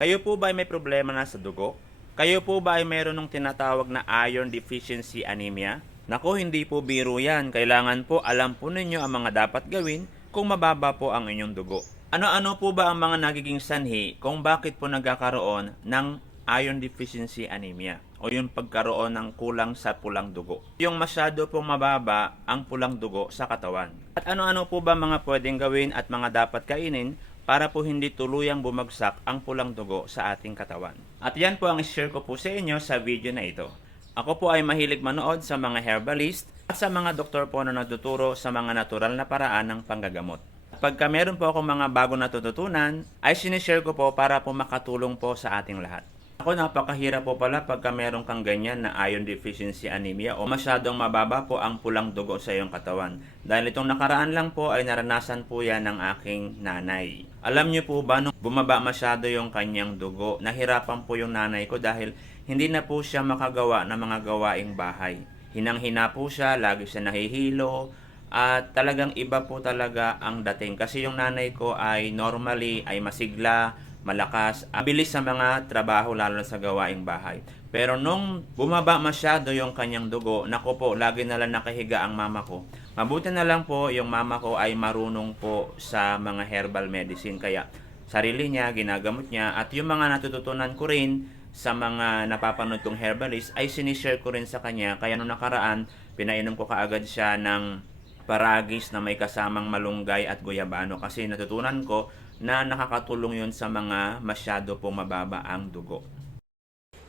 Kayo po ba ay may problema na sa dugo? Kayo po ba ay meron ng tinatawag na iron deficiency anemia? Naku, hindi po biro yan. Kailangan po alam po ninyo ang mga dapat gawin kung mababa po ang inyong dugo. Ano-ano po ba ang mga nagiging sanhi kung bakit po nagkakaroon ng iron deficiency anemia o yung pagkaroon ng kulang sa pulang dugo? Yung masyado pong mababa ang pulang dugo sa katawan. At ano-ano po ba mga pwedeng gawin at mga dapat kainin para po hindi tuluyang bumagsak ang pulang dugo sa ating katawan. At yan po ang share ko po sa inyo sa video na ito. Ako po ay mahilig manood sa mga herbalist at sa mga doktor po na nagtuturo sa mga natural na paraan ng panggagamot. Pagka meron po akong mga bago natututunan, ay sinishare ko po para po makatulong po sa ating lahat. Ako, napakahirap po pala pagka meron kang ganyan na iron deficiency anemia o masyadong mababa po ang pulang dugo sa iyong katawan. Dahil itong nakaraan lang po ay naranasan po yan ng aking nanay. Alam niyo po ba, nung bumaba masyado yung kanyang dugo, nahirapan po yung nanay ko dahil hindi na po siya makagawa ng mga gawaing bahay. Hinang-hina po siya, lagi siya nahihilo, at talagang iba po talaga ang dating. Kasi yung nanay ko ay normally ay masigla, malakas, bilis sa mga trabaho lalo na sa gawaing bahay. Pero nung bumaba masyado yung kanyang dugo, nako po, lagi na lang nakahiga ang mama ko. Mabuti na lang po yung mama ko ay marunong po sa mga herbal medicine. Kaya sarili niya, ginagamot niya. At yung mga natututunan ko rin sa mga napapanood kong herbalist ay sinishare ko rin sa kanya. Kaya nung nakaraan, pinainom ko kaagad siya ng paragis na may kasamang malunggay at guyabano. Kasi natutunan ko na nakakatulong yun sa mga masyado pong mababa ang dugo.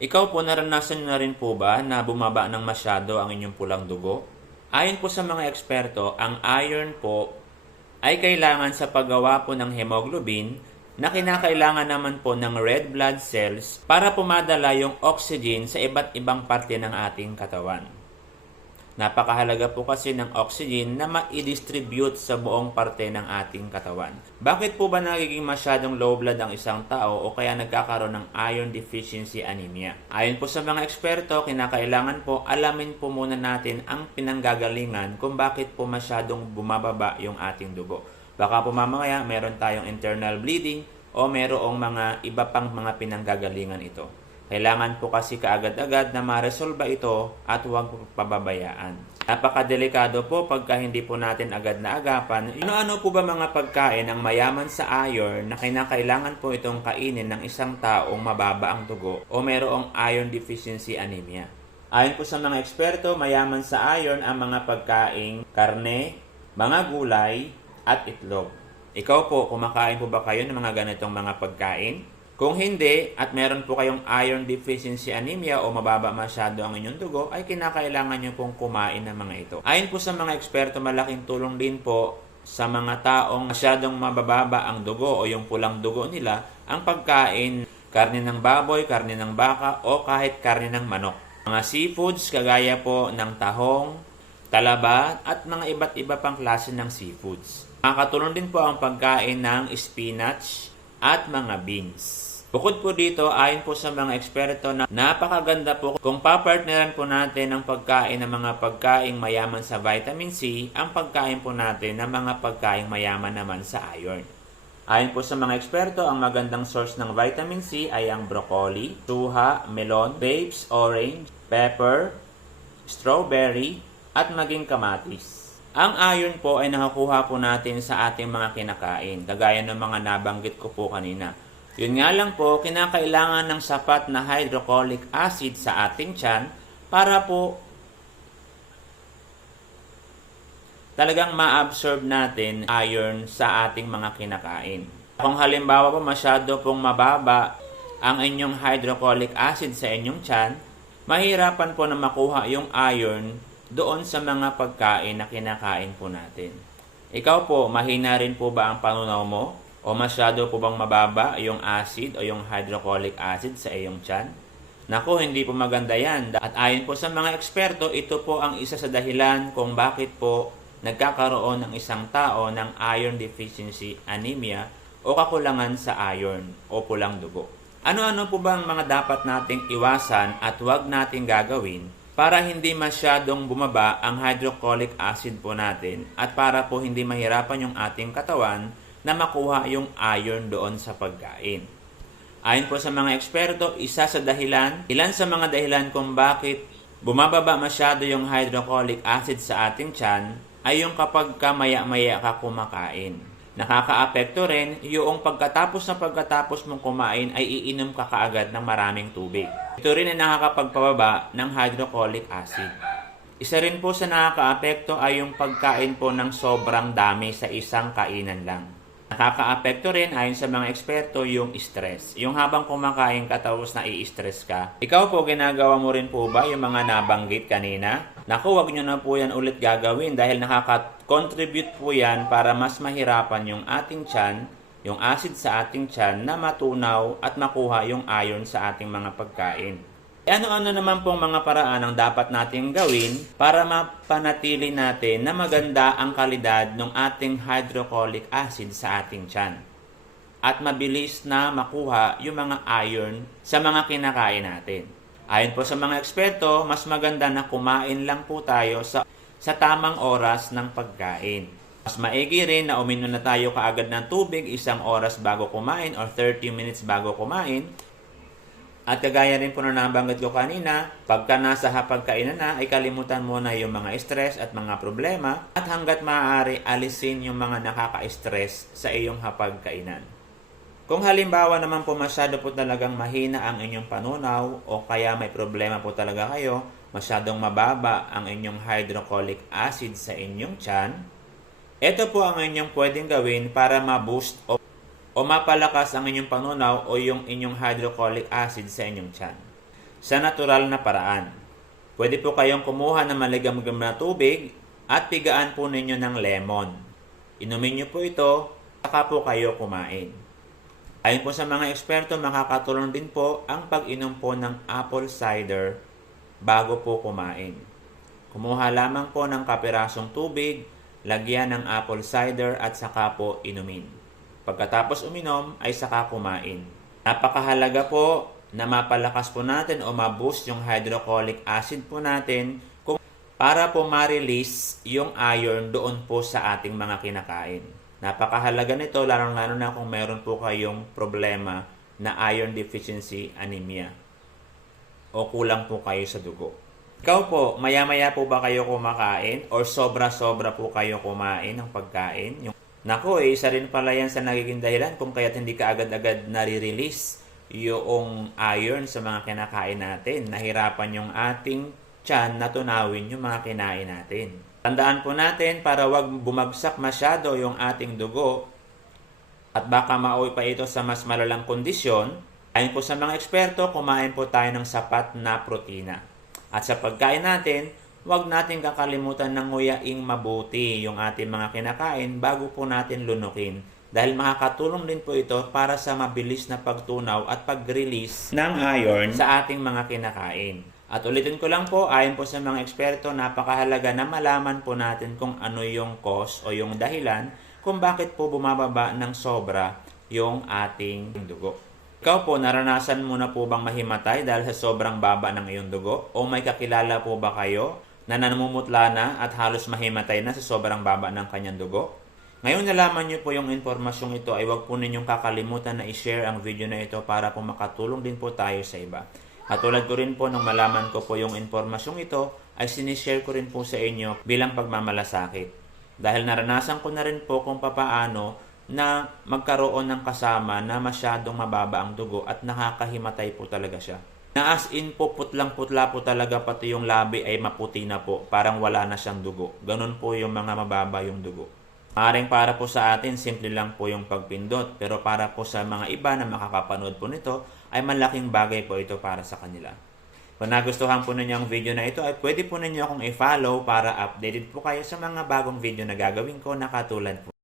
Ikaw po, naranasan na rin po ba na bumaba ng masyado ang inyong pulang dugo? Ayon po sa mga eksperto, ang iron po ay kailangan sa paggawa po ng hemoglobin na kinakailangan naman po ng red blood cells para pumadala yung oxygen sa iba't ibang parte ng ating katawan. Napakahalaga po kasi ng oxygen na ma-distribute sa buong parte ng ating katawan. Bakit po ba nagiging masyadong low blood ang isang tao o kaya nagkakaroon ng iron deficiency anemia? Ayon po sa mga eksperto, kinakailangan po alamin po muna natin ang pinanggagalingan kung bakit po masyadong bumababa yung ating dugo. Baka po mamaya meron tayong internal bleeding o merong mga iba pang mga pinanggagalingan ito. Kailangan po kasi kaagad-agad na ma-resolve ito at huwag pababayaan. Napakadelikado po pagka hindi po natin agad na agapan. Ano-ano po ba mga pagkain ang mayaman sa iron na kinakailangan po itong kainin ng isang taong mababa ang dugo o mayroong iron deficiency anemia? Ayon po sa mga eksperto, mayaman sa iron ang mga pagkaing karne, mga gulay at itlog. Ikaw po, kumakain po ba kayo ng mga ganitong mga pagkain? Kung hindi at meron po kayong iron deficiency anemia o mababa masyado ang inyong dugo, ay kinakailangan nyo pong kumain ng mga ito. Ayon po sa mga eksperto, malaking tulong din po sa mga taong masyadong mabababa ang dugo o yung pulang dugo nila ang pagkain karne ng baboy, karne ng baka o kahit karne ng manok. Mga seafoods kagaya po ng tahong, talaba at mga iba't iba pang klase ng seafoods. Makakatulong din po ang pagkain ng spinach at mga beans. Bukod po dito, ayon po sa mga eksperto na napakaganda po kung papartneran po natin ang pagkain ng mga pagkaing mayaman sa vitamin C, ang pagkain po natin ng mga pagkaing mayaman naman sa iron. Ayon po sa mga eksperto, ang magandang source ng vitamin C ay ang broccoli, suha, melon, grapes, orange, pepper, strawberry, at maging kamatis. Ang iron po ay nakukuha po natin sa ating mga kinakain, kagaya ng mga nabanggit ko po kanina. Yun nga lang po, kinakailangan ng sapat na hydrochloric acid sa ating tiyan para po talagang ma-absorb natin iron sa ating mga kinakain. Kung halimbawa po masyado pong mababa ang inyong hydrochloric acid sa inyong tiyan, mahirapan po na makuha yung iron doon sa mga pagkain na kinakain po natin. Ikaw po, mahina rin po ba ang panunaw mo? O masyado po bang mababa yung acid o yung hydrochloric acid sa iyong tiyan? Naku, hindi po maganda yan. At ayon po sa mga eksperto, ito po ang isa sa dahilan kung bakit po nagkakaroon ng isang tao ng iron deficiency anemia o kakulangan sa iron o pulang dugo. Ano-ano po ba ang mga dapat nating iwasan at huwag nating gagawin para hindi masyadong bumaba ang hydrochloric acid po natin at para po hindi mahirapan yung ating katawan na makuha yung iron doon sa pagkain? Ayon po sa mga eksperto, ilan sa mga dahilan kung bakit bumababa masyado yung hydrochloric acid sa ating tiyan ay yung kapag maya-maya ka kumakain. Nakakaapekto rin yung pagkatapos mong kumain ay iinom ka kaagad ng maraming tubig. Ito rin ay nakakapagpababa ng hydrochloric acid. Isa rin po sa nakakaapekto ay yung pagkain po ng sobrang dami sa isang kainan lang. Nakakaapekto rin ayon sa mga eksperto yung stress. Yung habang kumakain ka tapos nai-stress ka. Ikaw po, ginagawa mo rin po ba yung mga nabanggit kanina? Naku, wag nyo na po yan ulit gagawin dahil nakaka-contribute po yan para mas mahirapan yung ating tiyan, yung acid sa ating tiyan na matunaw at makuha yung iron sa ating mga pagkain. Ano-ano naman pong mga paraan ang dapat nating gawin para mapanatili natin na maganda ang kalidad ng ating hydrochloric acid sa ating tiyan at mabilis na makuha yung mga iron sa mga kinakain natin. Ayon po sa mga eksperto, mas maganda na kumain lang po tayo sa tamang oras ng pagkain. Mas maigi rin na uminom na tayo kaagad ng tubig 1 oras bago kumain or 30 minutes bago kumain. At kagaya rin po na nabanggit ko kanina, pagka nasa hapagkainan na ay kalimutan mo na yung mga stress at mga problema at hanggat maaari alisin yung mga nakaka-stress sa iyong hapagkainan. Kung halimbawa naman po masyado po talagang mahina ang inyong panunaw o kaya may problema po talaga kayo, masyadong mababa ang inyong hydrochloric acid sa inyong tiyan, ito po ang inyong pwedeng gawin para ma-boost o mapalakas ang inyong panunaw o yung inyong hydrochloric acid sa inyong tiyan. Sa natural na paraan, pwede po kayong kumuha ng maligamgam na tubig at pigaan po ninyo ng lemon. Inumin nyo po ito, saka po kayo kumain. Ayon po sa mga eksperto, makakatulong din po ang pag-inom po ng apple cider bago po kumain. Kumuha lamang po ng kapirasong tubig, lagyan ng apple cider at saka po inumin. Pagkatapos uminom ay saka kumain. Napakahalaga po na mapalakas po natin o ma-boost yung hydrochloric acid po natin para po ma-release yung iron doon po sa ating mga kinakain. Napakahalaga nito lalo na kung meron po kayong problema na iron deficiency anemia o kulang po kayo sa dugo. Ikaw po, maya-maya po ba kayo kumakain or sobra-sobra po kayo kumain ng pagkain? Nako, isa rin pala yan sa nagiging dahilan kung kaya't hindi ka agad-agad nare-release yung iron sa mga kinakain natin. Nahirapan yung ating tiyan na tunawin yung mga kinain natin. Tandaan po natin para wag bumagsak masyado yung ating dugo at baka mauwi pa ito sa mas malalang kondisyon. Ayon po sa mga eksperto, kumain po tayo ng sapat na protina. At sa pagkain natin, huwag natin kakalimutan ng nguyaing mabuti yung ating mga kinakain bago po natin lunukin. Dahil makakatulong din po ito para sa mabilis na pagtunaw at pag-release ng iron sa ating mga kinakain. At ulitin ko lang po, ayon po sa mga eksperto, napakahalaga na malaman po natin kung ano yung cause o yung dahilan kung bakit po bumababa ng sobra yung ating dugo. Ikaw po, naranasan mo na po bang mahimatay dahil sa sobrang baba ng iyong dugo? O may kakilala po ba kayo na namumutla na at halos mahimatay na sa sobrang baba ng kanyang dugo? Ngayon nalaman niyo po yung informasyong ito ay huwag po ninyong kakalimutan na i-share ang video na ito para po makatulong din po tayo sa iba. At tulad ko rin po nung malaman ko po yung informasyong ito ay sinishare ko rin po sa inyo bilang pagmamalasakit. Dahil naranasan ko na rin po kung papaano na magkaroon ng kasama na masyadong mababa ang dugo at nakakahimatay po talaga siya. Na as in po putlang-putla po talaga pati yung labi ay maputi na po, parang wala na siyang dugo. Ganun po yung mga mababa yung dugo. Maring para po sa atin, simple lang po yung pagpindot. Pero para po sa mga iba na makakapanood po nito, ay malaking bagay po ito para sa kanila. Kung nagustuhan po ninyo ang video na ito, ay pwede po ninyo akong i-follow para updated po kayo sa mga bagong video na gagawin ko na katulad po.